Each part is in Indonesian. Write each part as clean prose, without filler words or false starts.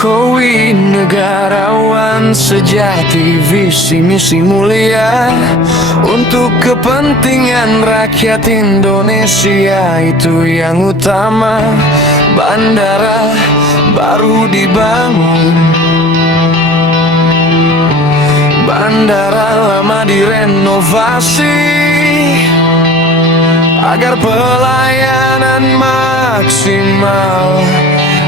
Jokowi negarawan sejati, visi misi mulia untuk kepentingan rakyat Indonesia, itu yang utama. Bandara baru dibangun, bandara lama direnovasi agar pelayanan maksimal,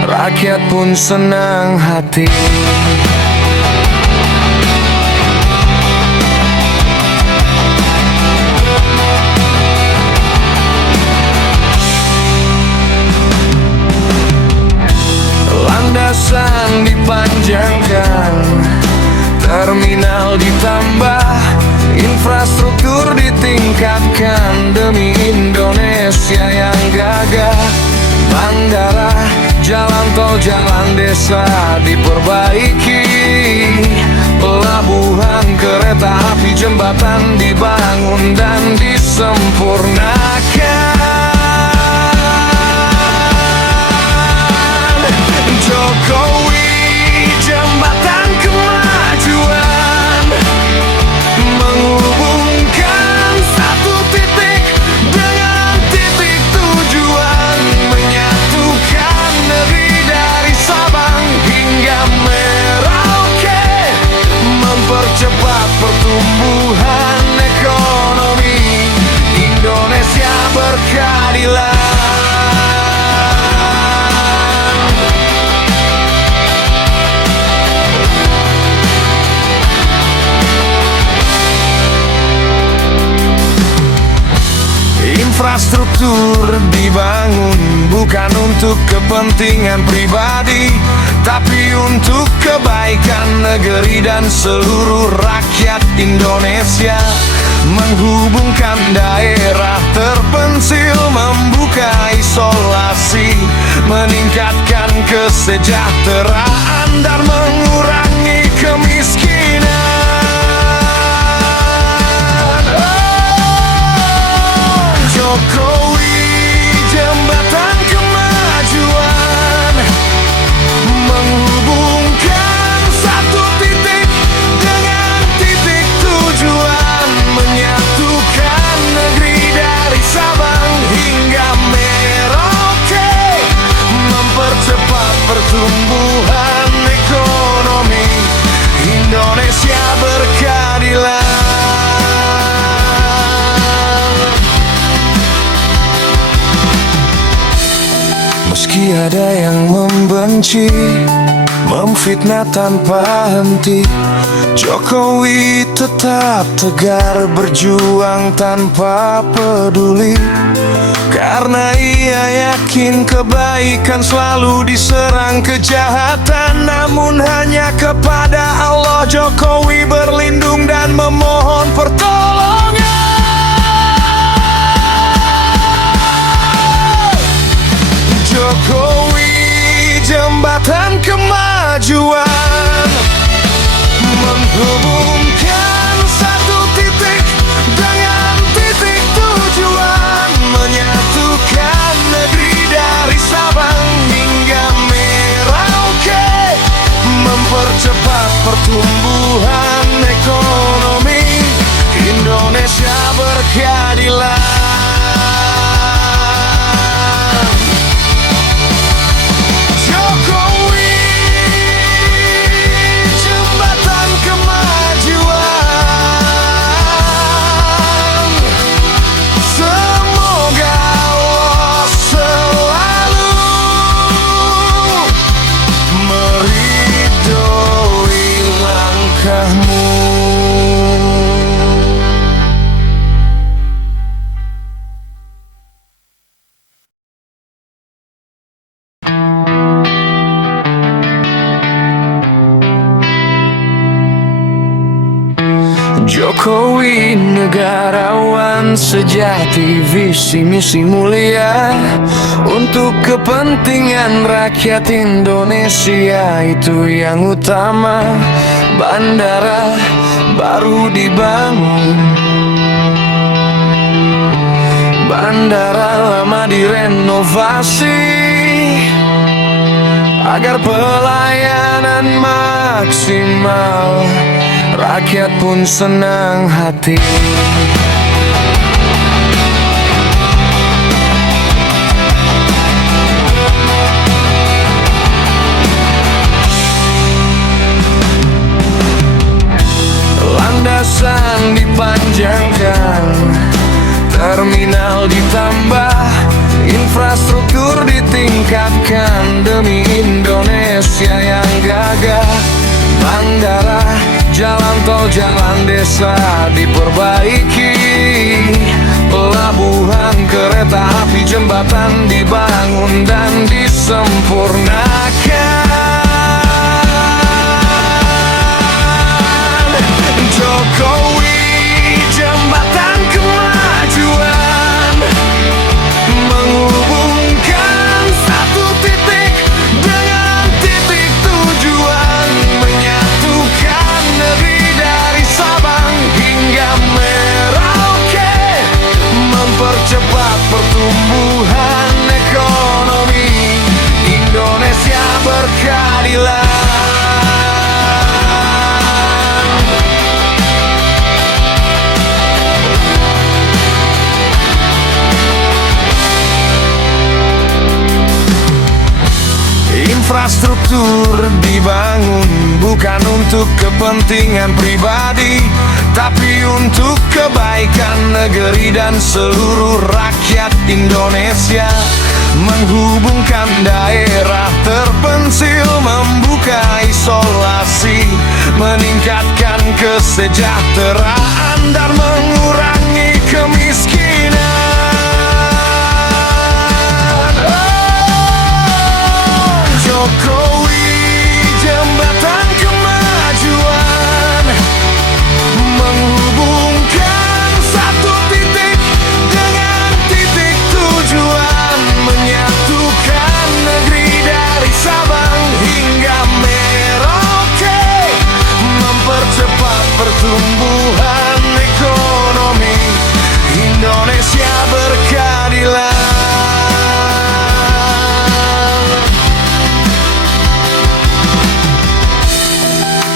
rakyat pun senang hati. Landasan dipanjangkan, terminal ditambah, infrastruktur ditingkatkan demi Indonesia yang gagah. Bandara, jalan tol, jalan desa diperbaiki, pelabuhan, kereta api, jembatan dibangun dan disempurnakan. Jokowi jembatan kemajuan, menghubungkan satu titik dengan titik tujuan, menyatukan negeri dari Sabang hingga Merauke, mempercepat pertumbuhan ekonomi Indonesia berkeadilan. Infrastruktur dibangun bukan untuk kepentingan pribadi, tapi untuk kebaikan negeri dan seluruh rakyat Indonesia. Menghubungkan daerah terpencil, membuka isolasi, meningkatkan kesejahteraan dan mengurangi kemiskinan. Jokowi jembatan kemajuan, menghubungkan satu titik dengan titik tujuan, menyatukan negeri dari Sabang hingga Merauke, mempercepat pertumbuhan ekonomi Indonesia berkeadilan. Meski ada yang membenci, memfitnah tanpa henti, Jokowi tetap tegar berjuang tanpa peduli. Karena ia yakin kebaikan selalu diserang kejahatan, namun hanya kepada Allah Jokowi berlindung dan memohon pertolongan. Jokowi jembatan kemajuan, menghubungkan satu titik dengan titik tujuan, menyatukan negeri dari Sabang hingga Merauke, mempercepat pertumbuhan ekonomi Indonesia berkeadilan. Jokowi negarawan sejati, visi misi mulia untuk kepentingan rakyat Indonesia, itu yang utama. Bandara baru dibangun, bandara lama direnovasi agar pelayanan maksimal, rakyat pun senang hati. Landasan dipanjangkan, terminal ditambah, infrastruktur ditingkatkan demi Indonesia yang gagah. Bandara, jalan tol, jalan desa diperbaiki, pelabuhan, kereta api, jembatan dibangun dan disempurnakan. Jokowi, jembatan kemajuan, menghubungkan satu titik dengan titik tujuan, menyatukan negeri dari Sabang hingga Merauke, mempercepat pertumbuhan ekonomi Indonesia berkeadilan. Infrastruktur dibangun bukan untuk kepentingan pribadi, tapi untuk kebaikan negeri dan seluruh rakyat Indonesia. Menghubungkan daerah terpencil, membuka isolasi, meningkatkan kesejahteraan dan mengurangi kemiskinan. Jokowi, jembatan kemajuan, menghubungkan satu titik dengan titik tujuan, menyatukan negeri dari Sabang hingga Merauke, mempercepat pertumbuhan ekonomi Indonesia berkeadilan.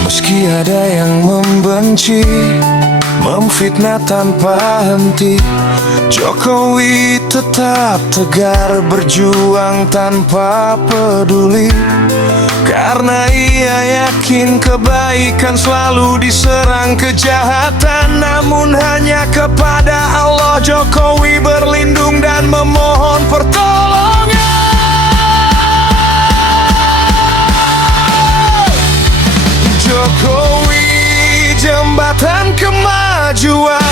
Meski ada yang membenci, memfitnah tanpa henti, Jokowi tetap tegar berjuang tanpa peduli. Karena ia yakin kebaikan selalu diserang kejahatan, namun hanya kepada Allah Jokowi berlindung dan memohon pertolongan. Jokowi, jembatan kemajuan,